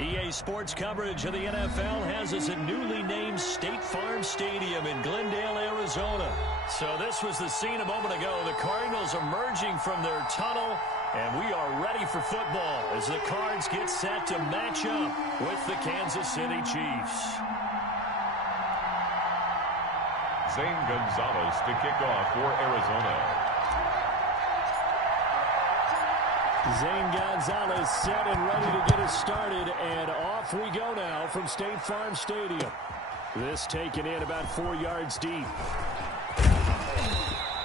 EA Sports coverage of the NFL has us at newly named State Farm Stadium in Glendale, Arizona. So this was the scene a moment ago. The Cardinals emerging from their tunnel, and we are ready for football as the Cards get set to match up with the Kansas City Chiefs. Zane Gonzalez to kick off for Arizona. Zane Gonzalez set and ready to get us started, and off we go now from State Farm Stadium. This taken in about 4 yards deep.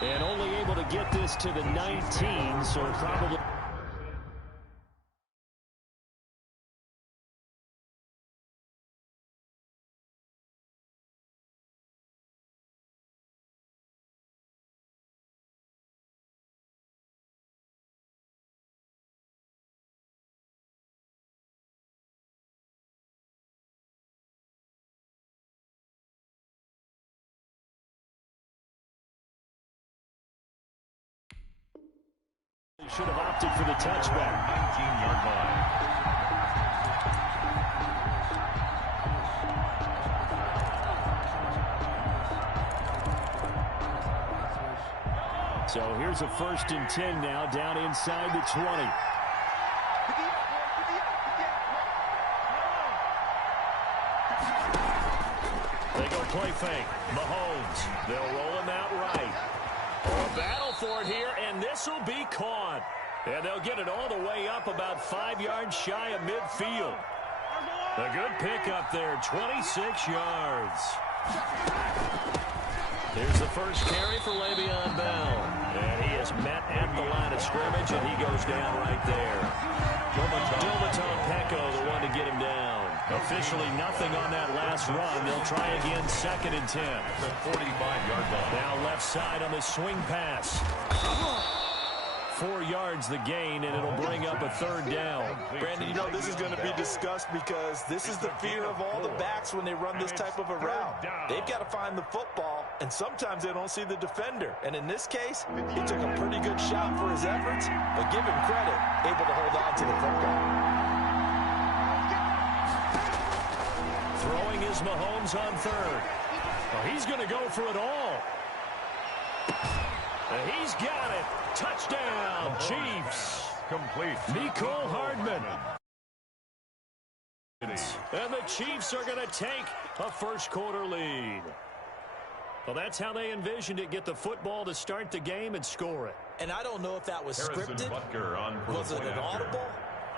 And only able to get this to the 19, so probably... should have opted for the touchback. 19-yard line. So here's a 1st and 10 now, down inside the 20. They go play fake. Mahomes. They'll roll him out right. A battle for it here, and this will be caught. And they'll get it all the way up about 5 yards shy of midfield. A good pickup there, 26 yards. Here's the first carry for Le'Veon Bell. And he is met at the line of scrimmage, and he goes down right there. Dilmaton Peko, the one to get him down. Officially nothing on that last run. They'll try again, 2nd and 10. The 45-yard line. Now left side on the swing pass. 4 yards the gain, and it'll bring up a 3rd down. Brandon, you know this is going to be discussed because this is the fear of all the backs when they run this type of a route. They've got to find the football, and sometimes they don't see the defender. And in this case, he took a pretty good shot for his efforts, but give him credit, able to hold on to the football. Throwing is Mahomes on 3rd. Well, he's going to go for it all. And he's got it. Touchdown, Chiefs. Complete. Mecole Hardman. And the Chiefs are going to take a first-quarter lead. Well, that's how they envisioned it. Get the football to start the game and score it. And I don't know if that was scripted. Was it an audible?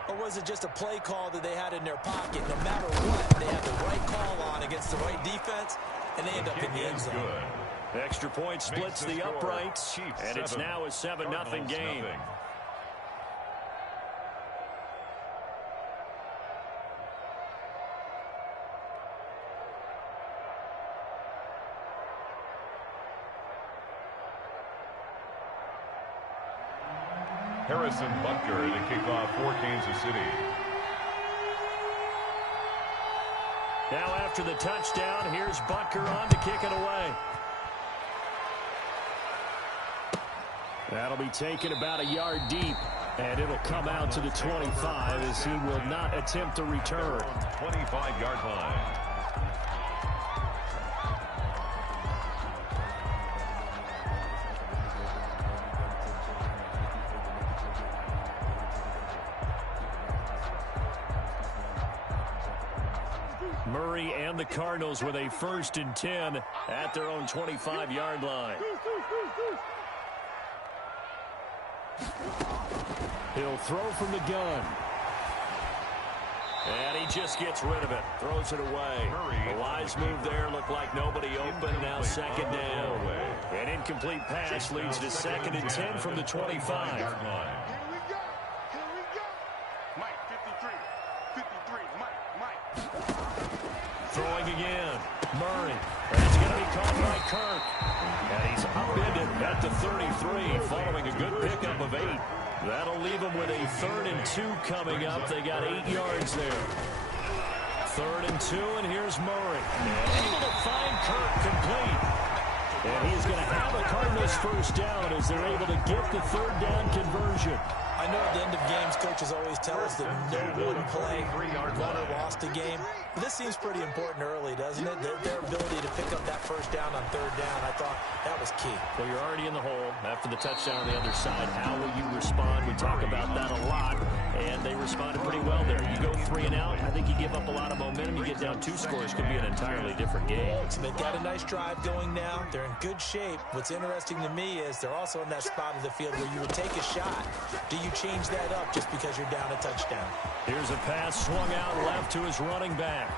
Or was it just a play call that they had in their pocket? No matter what, they had the right call on against the right defense, and they end up in the end zone. Extra point splits the uprights, and it's now a 7-0 game. Harrison Butker to kick off for Kansas City. Now after the touchdown, here's Butker on to kick it away. That'll be taken about a yard deep, and it'll come out to the 25 as he will not attempt to return. 25-yard line. Murray and the Cardinals with a 1st and 10 at their own 25-yard line. He'll throw from the gun. And he just gets rid of it. Throws it away. The wise move there. Looked like nobody open. Now 2nd down. An incomplete pass leads to 2nd and 10 from the 25. Throwing again. Murray. That's going to be caught by Kirk. And he's upended at the 33 following a good pickup of 8. That'll leave them with a 3rd and 2 coming up. They got 8 yards there. 3rd and 2, and here's Murray. Able to find Kirk complete. And he's going to have a Cardinals first down as they're able to get the 3rd down conversion. I know at the end of games, coaches always tell us that no one play won or lost a game. But this seems pretty important early, doesn't it? Their ability to pick up that first down on third down, I thought that was key. Well, you're already in the hole after the touchdown on the other side. How will you respond? We talk about that a lot, and they responded pretty well there. You go 3 and out, I think you give up a lot of momentum. You get down 2 scores, could be an entirely different game. So they've got a nice drive going now. They're in good shape. What's interesting to me is they're also in that spot of the field where you would take a shot. Do you change that up just because you're down a touchdown? Here's a pass swung out left to his running back.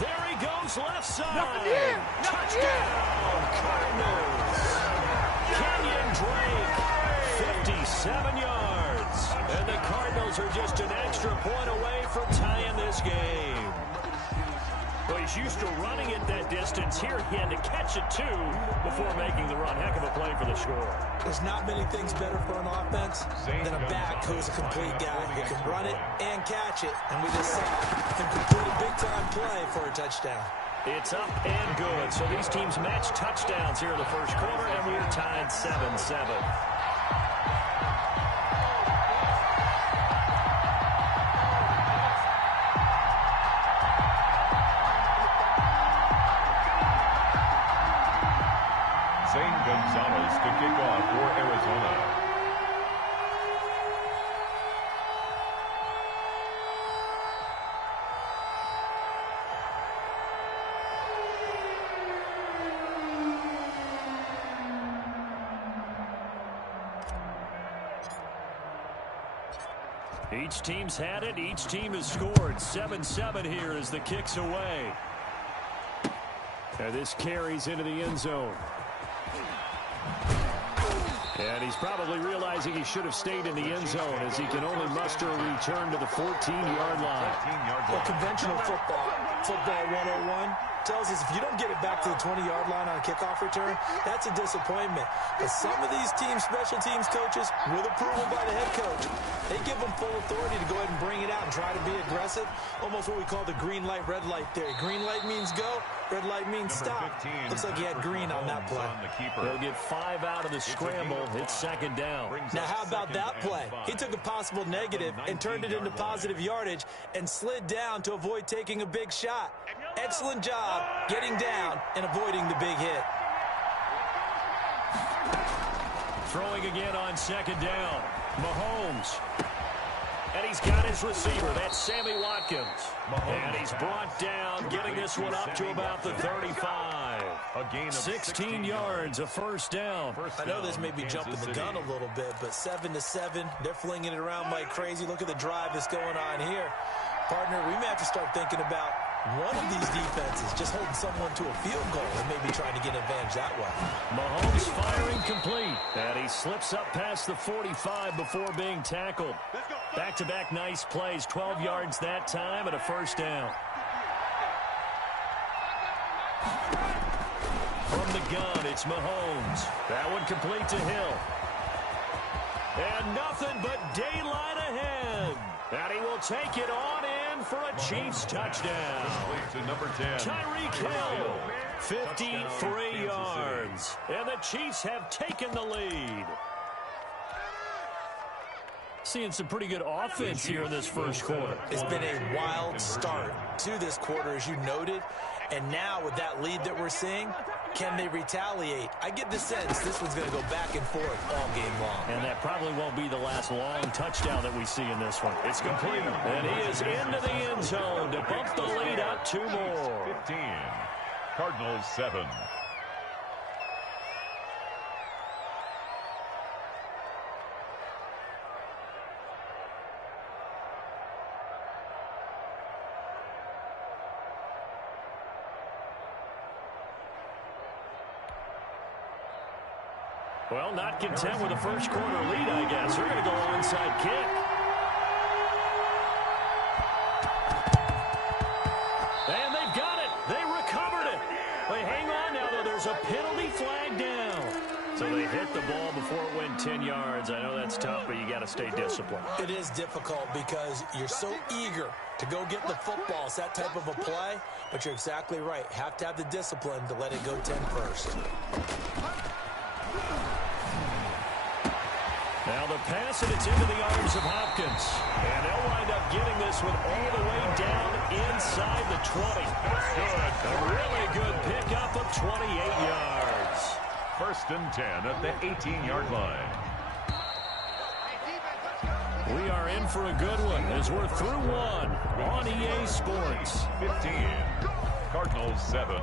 There he goes left side. Touchdown, Cardinals. Kenyon Drake, 57 yards. And the Cardinals are just an extra point away from tying this game. Well, he's used to running it that distance. Here he had to catch it, too, before making the run. Heck of a play for the score. There's not many things better for an offense than a back who's a complete guy who can run it and catch it. And we just saw him complete a big-time play for a touchdown. It's up and good. So these teams match touchdowns here in the first quarter, and we're tied 7-7. To kick off for Arizona. Each team's had it. Each team has scored. 7-7 here as the kick's away. And this carries into the end zone. And he's probably realizing he should have stayed in the end zone as he can only muster a return to the 14-yard line. Well, conventional football 101, tells us if you don't get it back to the 20-yard line on a kickoff return, that's a disappointment. But some of these teams, special teams coaches, with approval by the head coach, they give them full authority to go ahead and bring it out and try to be aggressive. Almost what we call the green light, red light theory. Green light means go. Red light means stop. Looks like he had green on that play. They'll get 5 out of the scramble. It's second down. Now, how about that play? He took a possible negative and turned it into positive yardage and slid down to avoid taking a big shot. Excellent job getting down and avoiding the big hit. Throwing again on second down. Mahomes. And he's got his receiver. That's Sammy Watkins. And he's brought down, getting this one up to about the 35. A gain of 16 yards, a first down. I know this may be jumping the gun a little bit, but 7-7, they're flinging it around like crazy. Look at the drive that's going on here. Partner, we may have to start thinking about one of these defenses just holding someone to a field goal and maybe trying to get an advantage that way. Mahomes firing complete. And he slips up past the 45 before being tackled. Back-to-back nice plays, 12 yards that time and a first down. From the gun, it's Mahomes. That one complete to Hill. And nothing but daylight ahead. And he will take it on in for a Chiefs touchdown. To number 10. Tyreek Hill, 53 yards. And the Chiefs have taken the lead. Seeing some pretty good offense here in this first quarter. It's been a wild start to this quarter, as you noted. And now with that lead that we're seeing, can they retaliate? I get the sense this one's going to go back and forth all game long. And that probably won't be the last long touchdown that we see in this one. It's complete. And he is into the end zone to bump the lead up 2 more. 15. Cardinals 7. Well, not content with a first quarter lead, I guess. They're going to go onside kick. And they've got it. They recovered it. They hang on now, though. There's a penalty flag down. So they hit the ball before it went 10 yards. I know that's tough, but you got to stay disciplined. It is difficult because you're so eager to go get the football. It's that type of a play, but you're exactly right. Have to have the discipline to let it go 10 first. Now the pass, and it's into the arms of Hopkins. And they'll wind up getting this one all the way down inside the 20. That's good. A really good pickup of 28 yards. 1st and 10 at the 18-yard line. We are in for a good one as we're through one on EA Sports. 15. Cardinals 7.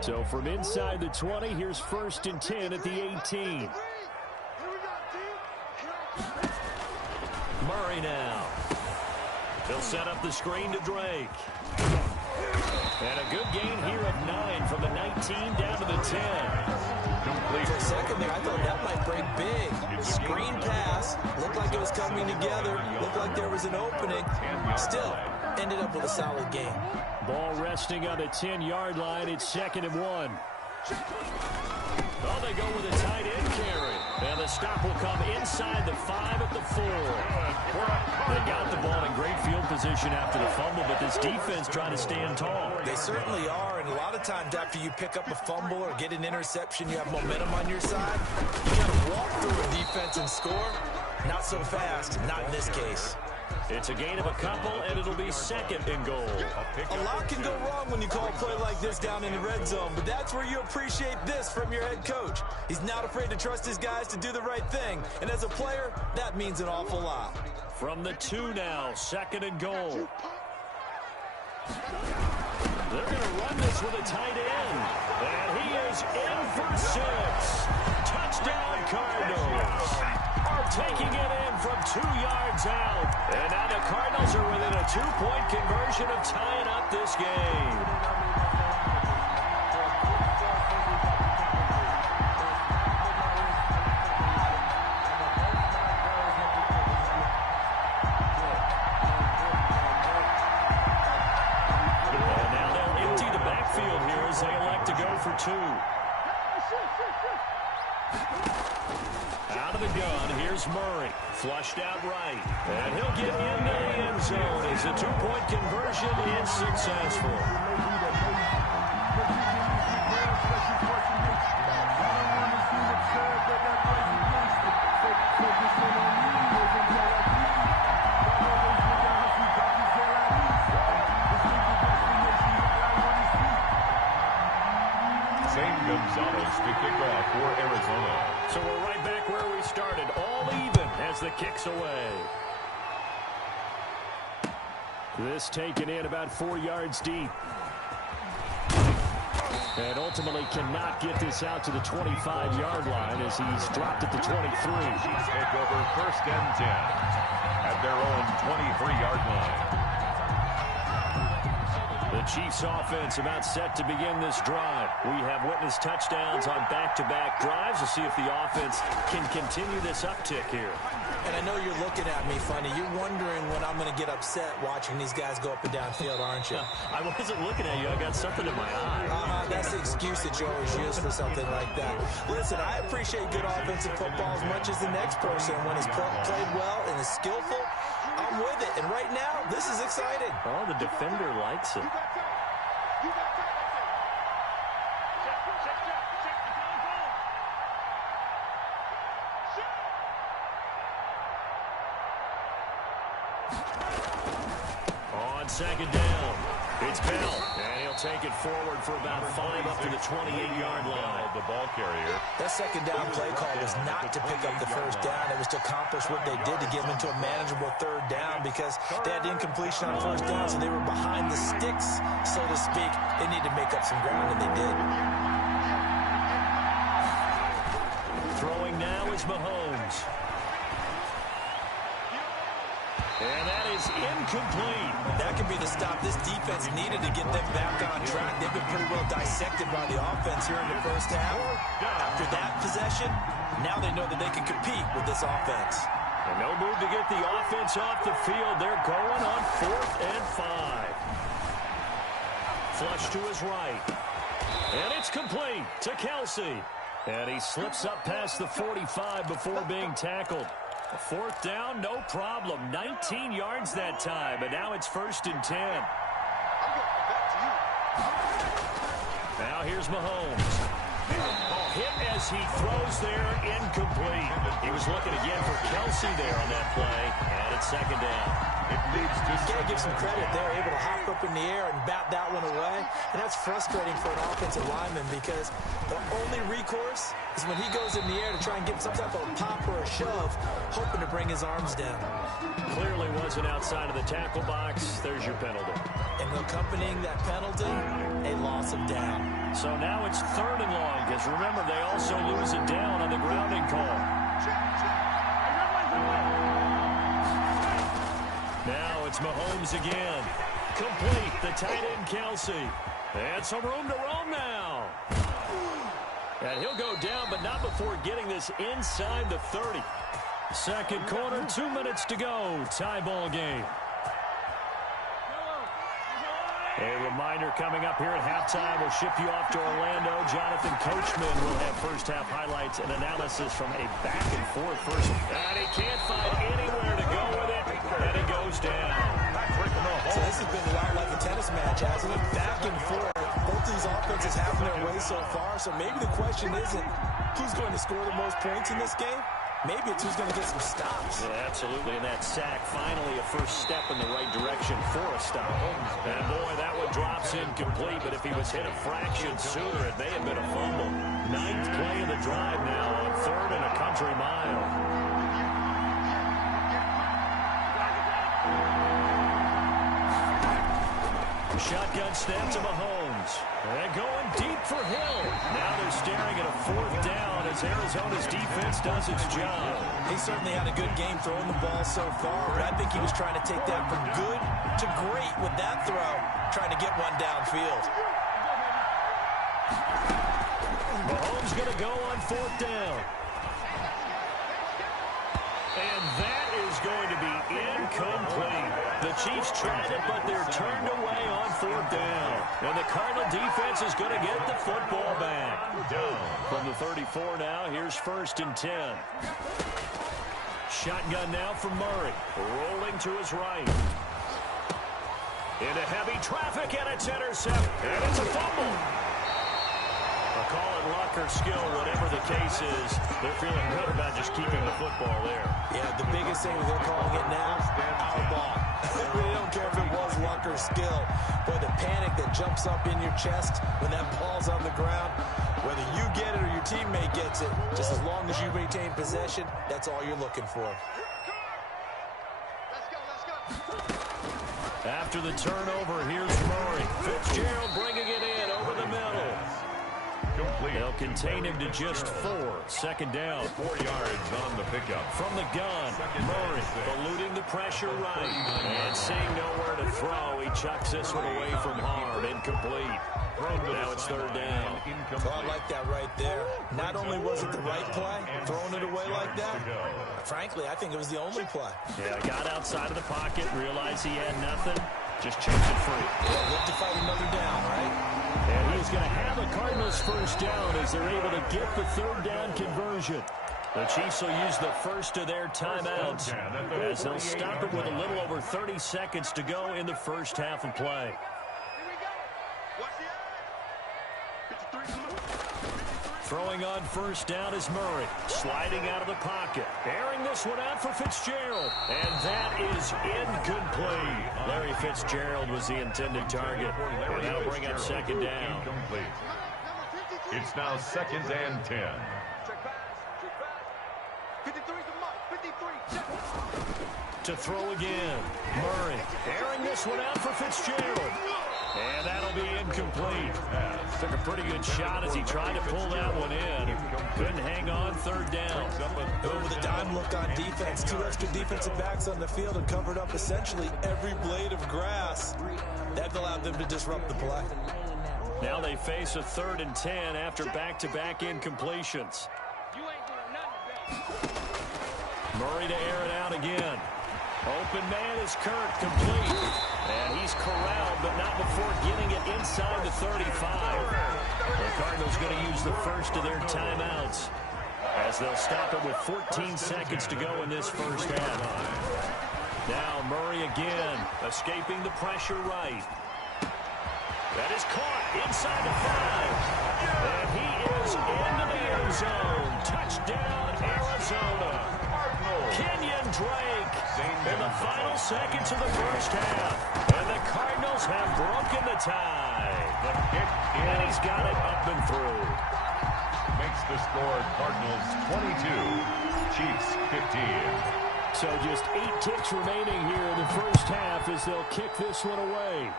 So from inside the 20, here's 1st and 10 at the 18. Murray now. He'll set up the screen to Drake. And a good gain here of 9 from the 19 down to the 10. For a second there, I thought that might break big. Screen pass. Looked like it was coming together. Looked like there was an opening. Still, ended up with a solid game. Ball resting on the 10-yard line. It's 2nd and 1. Oh, they go with a tight end carry. And the stop will come inside the 5 at the 4. They got the ball in great field position after the fumble, but this defense trying to stand tall. They certainly are, and a lot of times after you pick up a fumble or get an interception, you have momentum on your side. You got to walk through a defense and score. Not so fast, not in this case. It's a gain of a couple, and it'll be 2nd and goal. A lot can go wrong when you call a play like this down in the red zone, but that's where you appreciate this from your head coach. He's not afraid to trust his guys to do the right thing, and as a player, that means an awful lot. From the 2 now, 2nd and goal. They're going to run this with a tight end, and he is in for 6. Touchdown, Cardinals. Taking it in from 2 yards out. And now the Cardinals are within a 2-point conversion of tying up this game. And now they'll empty the backfield here as they elect to go for 2. Out of the gun, here's Murray. Flushed out right. And he'll get into the end zone as a 2-point conversion is successful. Gonzalez to kick off for Arizona. So we're right back where we started, all even as the kick's away. This taken in about 4 yards deep. And ultimately cannot get this out to the 25-yard line as he's dropped at the 23. Chiefs take over 1st and 10 at their own 23-yard line. The Chiefs offense about set to begin this drive. We have witnessed touchdowns on back-to-back drives. We'll see if the offense can continue this uptick here. And I know you're looking at me funny. You're wondering when I'm going to get upset watching these guys go up and down field, aren't you? I wasn't looking at you. I got something in my eye. That's the excuse that you always use for something like that. Listen, I appreciate good offensive football as much as the next person. When he's played well and is skillful, I'm with it. And right now, this is exciting. Oh, the defender likes it. On 2nd down, it's Bell, and he'll take it forward for about 5 up to the 28-yard line. The ball carrier. That 2nd down play call was not to pick up the 1st down. It was to accomplish what they did to get them into a manageable 3rd down because they had incompletion on 1st down, so they were behind the sticks, so to speak. They needed to make up some ground, and they did. Throwing now is Mahomes. And that is incomplete. That could be the stop this defense needed to get them back on track. They've been pretty well dissected by the offense here in the 1st half. After that possession, now they know that they can compete with this offense. And no move to get the offense off the field. They're going on 4th and 5. Flush to his right. And it's complete to Kelsey. And he slips up past the 45 before being tackled. Fourth down, no problem. 19 yards that time, and now it's 1st and 10. Now here's Mahomes. Hit as he throws there, incomplete. He was looking again for Kelsey there on that play, and it's 2nd down. You got to give some credit. They're able to hop up in the air and bat that one away. And that's frustrating for an offensive lineman because the only recourse is when he goes in the air to try and get some type of pop or a shove, hoping to bring his arms down. Clearly wasn't outside of the tackle box. There's your penalty. And accompanying that penalty, a loss of down. So now it's 3rd and long because remember, they also lose it down on the grounding call. Now it's Mahomes again. Complete. The tight end, Kelsey. And some room to roam now. And he'll go down, but not before getting this inside the 30. Second quarter, 2 minutes to go. Tie ball game. A reminder coming up here at halftime. We'll ship you off to Orlando. Jonathan Coachman will have first-half highlights and analysis from a back-and-forth first. And he can't find anywhere to go with it. And it goes down. So this has been a lot like a tennis match, hasn't it? Back and forth. Both these offenses having their way so far. So maybe the question isn't who's going to score the most points in this game. Maybe it's who's going to get some stops. Yeah, absolutely. And that sack, finally a first step in the right direction for a stop. And boy, that one drops incomplete. But if he was hit a fraction sooner, it may have been a fumble. 9th play of the drive now on 3rd and a country mile. Shotgun snap to Mahomes. And going deep for Hill. Now they're staring at a 4th down as Arizona's defense does its job. He certainly had a good game throwing the ball so far, but I think he was trying to take that from good to great with that throw, trying to get one downfield. Mahomes going to go on 4th down. And that is going to be incomplete. The Chiefs tried it, but they're turned away on 4th down. And the Cardinal defense is going to get the football back. From the 34 now, here's 1st and 10. Shotgun now from Murray. Rolling to his right. Into heavy traffic, and it's intercepted. And it's a fumble. Call it luck or skill, whatever the case is. They're feeling good about just keeping the football there. Yeah, the biggest thing they're calling it now, our ball. They don't care if it was luck or skill. But the panic that jumps up in your chest when that ball's on the ground, whether you get it or your teammate gets it, just as long as you maintain possession, that's all you're looking for. After the turnover, here's Murray. Fitzgerald bringing it in over the middle. Complete. They'll contain him to just 4. 2nd down. 4 yards on the pickup. From the gun, Murray eluding the pressure right. And seeing nowhere to throw, he chucks this one away from harm. Incomplete. Now it's 3rd down. So I like that right there. Not only was it the right play, throwing it away like that, frankly, I think it was the only play. Yeah, got outside of the pocket, realized he had nothing, just chucked it free. Yeah, look to fight another down, right? And he's going to have the Cardinals first down as they're able to get the 3rd down conversion. The Chiefs will use the first of their timeouts as they'll stop it with a little over 30 seconds to go in the first half of play. Throwing on 1st down is Murray. Sliding out of the pocket. Airing this one out for Fitzgerald. And that is incomplete. Larry Fitzgerald was the intended target. And that'll bring up 2nd down. Incomplete. It's now 2nd and 10. To throw again. Murray airing this one out for Fitzgerald. And that'll be incomplete. Took a pretty good shot as he tried to pull that one in. Couldn't hang on 3rd down. With a dime look on defense, 2 extra defensive backs on the field and covered up essentially every blade of grass. That allowed them to disrupt the play. Now they face a 3rd and 10 after back-to-back incompletions. Murray to air it out again. Open man is Kirk, complete. And he's corralled, but not before getting it inside the 35. The Cardinals going to use the first of their timeouts. as they'll stop it with 14 seconds to go in this first half. Now Murray again, escaping the pressure right. That is caught inside the 5. And he is into the end zone. Touchdown, Arizona. Kenyon Drake in the final seconds of the first half. And the Cardinals have broken the tie. And he's got it up and through. Makes the score Cardinals 22, Chiefs 15. So just 8 ticks remaining here in the first half as they'll kick this one away.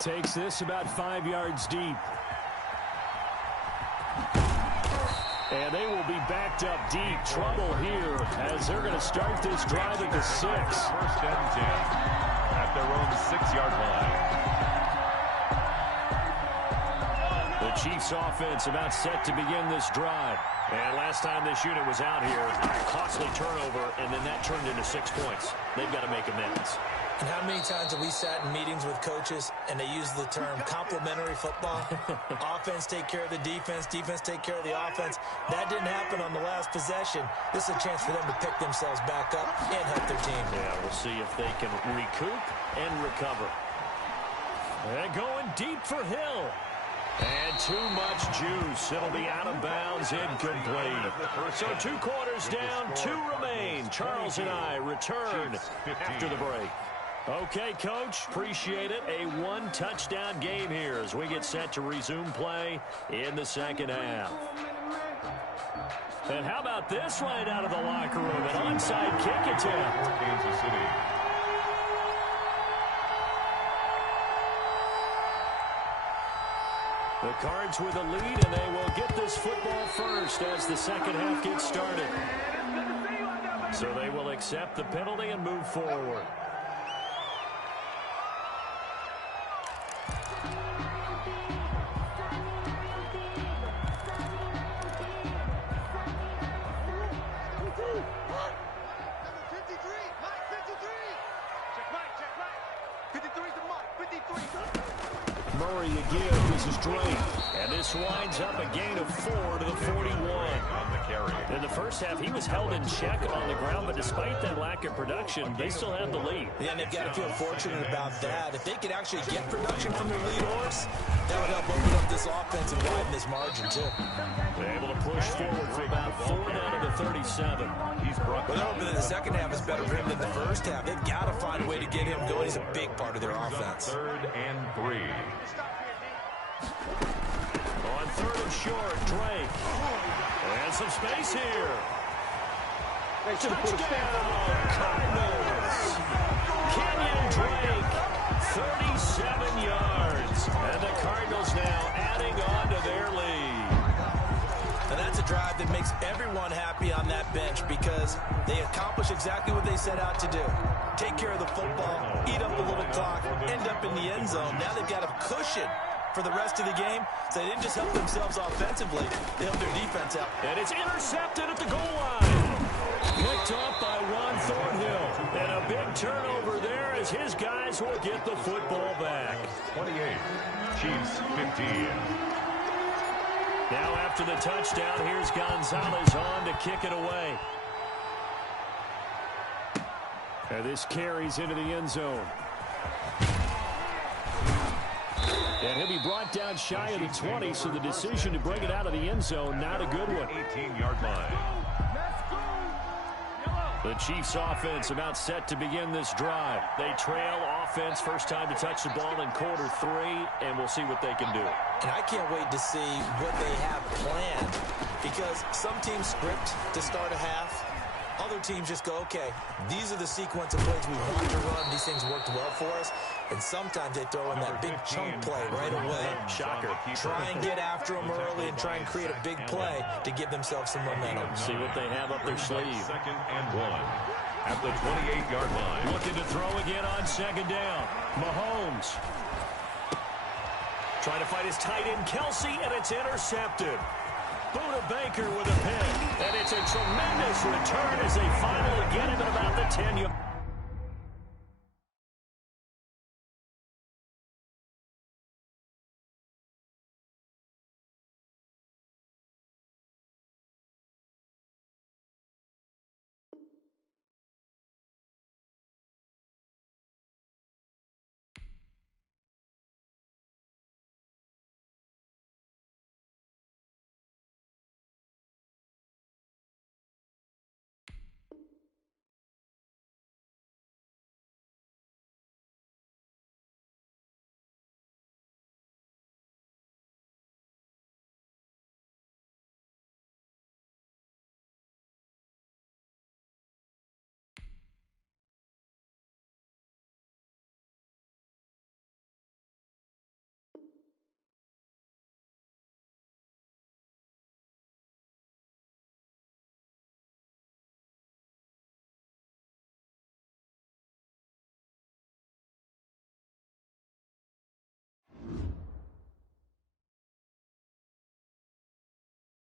Takes this about 5 yards deep. And they will be backed up deep. Trouble here as they're going to start this drive at the 6. First and 10 at their own 6-yard line. The Chiefs offense about set to begin this drive. And last time this unit was out here, a costly turnover, and then that turned into 6 points. They've got to make amends. And how many times have we sat in meetings with coaches and they use the term complementary football? Offense take care of the defense, defense take care of the offense. That didn't happen on the last possession. This is a chance for them to pick themselves back up and help their team. Yeah, we'll see if they can recoup and recover. And going deep for Hill. And too much juice. It'll be out of bounds, incomplete. So 2 quarters down, 2 remain. Charles and I return after the break. Okay, Coach, appreciate it. A 1-touchdown game here as we get set to resume play in the second half. And how about this right out of the locker room? An onside kick attempt. Kansas City. The Cards with a lead, and they will get this football first as the second half gets started. So they will accept the penalty and move forward. Murray again, this is Drake, and this winds up a gain of 4 to the 41. On the carry. In the first half, he was held in check on the ground, but despite that lack of production, they still have the lead. Yeah, and they've got to feel fortunate about that. If they could actually get production from their lead horse, that would help open up this offense and widen this margin, too. They're able to push forward for about 4 down to the 37. Well, they're hoping that the second half is better for him than the first half. They've got to find a way to get him going. He's a big part of their offense. 3rd and 3. On 3rd and short, Drake. And some space here. Touchdown, Cardinals. Kenyon Drake, 37 yards. And the Cardinals now adding on to their lead. And that's a drive that makes everyone happy on that bench because they accomplish exactly what they set out to do. Take care of the football, eat up a little clock, end up in the end zone. Now they've got a cushion for the rest of the game, so they didn't just help themselves offensively, they helped their defense out. And it's intercepted at the goal line. Picked up by Ron Thornhill. And a big turnover there as his guys will get the football back. 28, Chiefs 15. Now after the touchdown, here's Gonzalez on to kick it away. And this carries into the end zone. And he'll be brought down shy of the 20, so the decision to bring it out of the end zone, not a good one. 18-yard line. The Chiefs offense about set to begin this drive. They trail offense, first time to touch the ball in quarter 3, and we'll see what they can do. And I can't wait to see what they have planned because some teams script to start a half. Other teams just go, okay, these are the sequence of plays we want to run. These things worked well for us. And sometimes they throw in that big chunk play right away. Shocker. Try and get after them early and try and create a big play to give themselves some momentum. See what they have up their sleeve. 2nd and 1 at the 28-yard line. Looking to throw again on 2nd down. Mahomes. Trying to fight his tight end, Kelsey, and it's intercepted. Buda Baker with a pick. And it's a tremendous return as they finally get him at about the 10-yard.